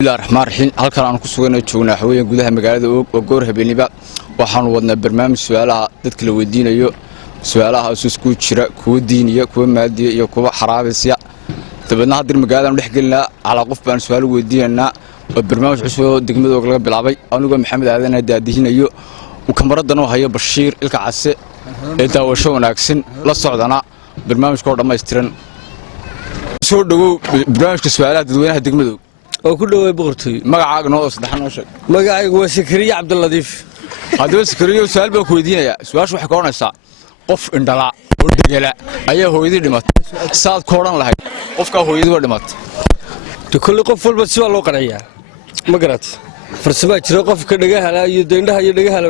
بسم الله الرحمن الرحيم halkan aan ku suganay joogna xaween gudaha magaalada oo goor habeenimo waxaan wadnaa barnaamij su'aalaha dadka la weydiinayo su'aalaha isku jira kuwa diiniya kuwa maadiya iyo kuwa xaraabisya dabadna hadir magaalada dhex galnaa ala qof baan su'aal weydiinaa oo barnaamij cusub degmada laga bilaabay anigu maxamed aadan daadihinayo oo kamaradan oo hayo Bashiir ilka case ee daawasho wanaagsan la socdana barnaamijka oo dhameystiran soo dhawow barnaamijka su'aalaha dadweynaha degmada oo ku dhaweey boqortooy magacaaga noo saddexan oo sheeg magacaygu waa Sakariya Cabduladiif hadaba Sakariya su'aal baa ku weydiinaya su'aashu waxay ka oranaysaa qof indhala oo dhigala ayaa hooyadii dhimatay saad ka oran lahayd qofka hooyadii waa dhimatay kulli qof walba si waa loo qarayaa ma garat farsamo jira qofka dhagaha iyo deendhaha iyo dhagaha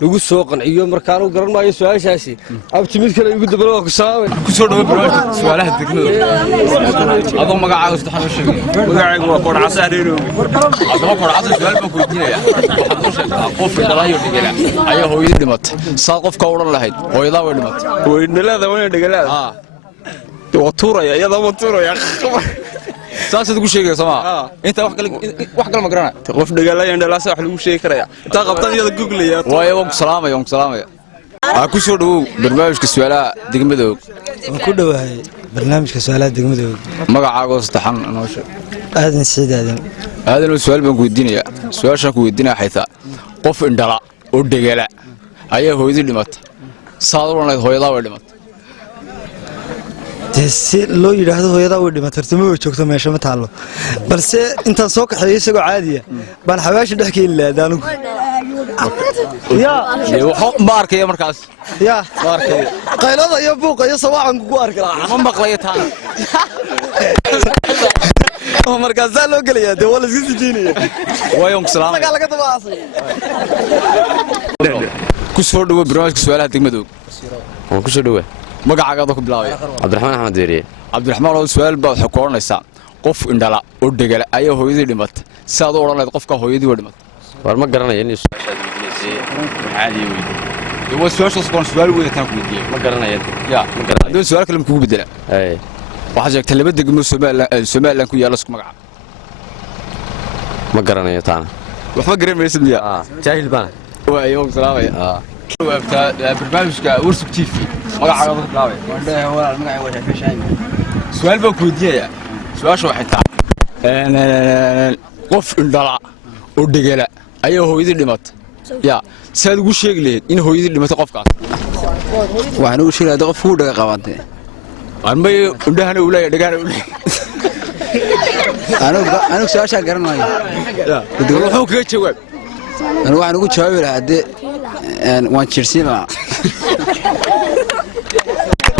lagu soo qanciyo markaan uu garan maayo su'aashaasi abti mid kale igu dabalo ku saabay ku soo dhawo barnaamijka su'aalaha degmada adoo magacaaga saddexan oo sheeg magacaygu waa Qodcas Areerow adoo Qodcas su'aal baa ku weydiinaya waxaad u sheegtaa qof indhala iyo dhigala ayaa hooyadii dhimatay saad qofka oran lahayd hooyadaa way dhimatay indhalada way dhigalaad waa tuuraya iyada ma tuuraya saasad ku sheegay Soomaa inta wax kale ma garanay qof dhigalaay indhalaasa wax lagu sheegi karaya inta qabtan iyada google ya waayo salaamaya ku soo dhawow barnaamijka su'aalaha degmada ku dhawahay barnaamijka su'aalaha degmada magacaaga saddexan noo sheeg aadan Saciid aadan su'aal baan ku weydiinaya su'aashan ku weydiinaya xayta qof indhala oo dhigala ayaa hooyadii dhimatay saad oran lahayd hooyadaa way dhimatay si loo yiraahdo hooyada way dhimatay tartamo way joogto meesha ma taalo balse intaan soo kaxeeyay isagoo caadi ah baan xawaashi dhex ka ilaada anigu ma arkay markaas ma arkay qaylada iyo buuqa iyo sawaacan ku arkay ma maqlay taan markaas loo galaya de wala isku sijiinaya waayo salaam laga tabaasay ku soo dhawo barnaamijka su'aalaha degmada waan ku soo dhawaay magacaaga ku bilaabay Cabdiraxmaan Axmed Deeriye Cabdiraxmaan oo su'aal baad ku oranaysaa qof indhala oo dhigala ayaa hooyadii dhimatay saad u oran lahayd qofka hooyadii waa dhimatay war ma garanayo in su'aashaad weydiisay caadi weeyii waa su'aal weeytaan ku weydiiyay ma garanayo ma garanayo su'aal kale ku bedela waxa sheegtay laba degmo Soomaaliland ku yaala isku magaca ma garanayo taana wax ma garanaysid miya jaahil baan waayo salaamay وابتا برنامجك ورسك تيفي magacaaga ku bilaabay wandhaha walaal magacaygu waa Shafishaan su'aal baan ku weydiinaya su'aashu waxay tahay qof indhala oo dhigala ayaa hooyadii dhimatay saad ugu sheegi lahayd in hooyadii dhimatay qofkaas waxaan ugu sheegay qof uu dhaga qabantay armay indhahana u leeyahay dhagana u leeyahay anigu su'aasha garan maayo wuxuu kaga jawaab anigu waxaan ugu jawaabi lahaa waan jirsiin lahaa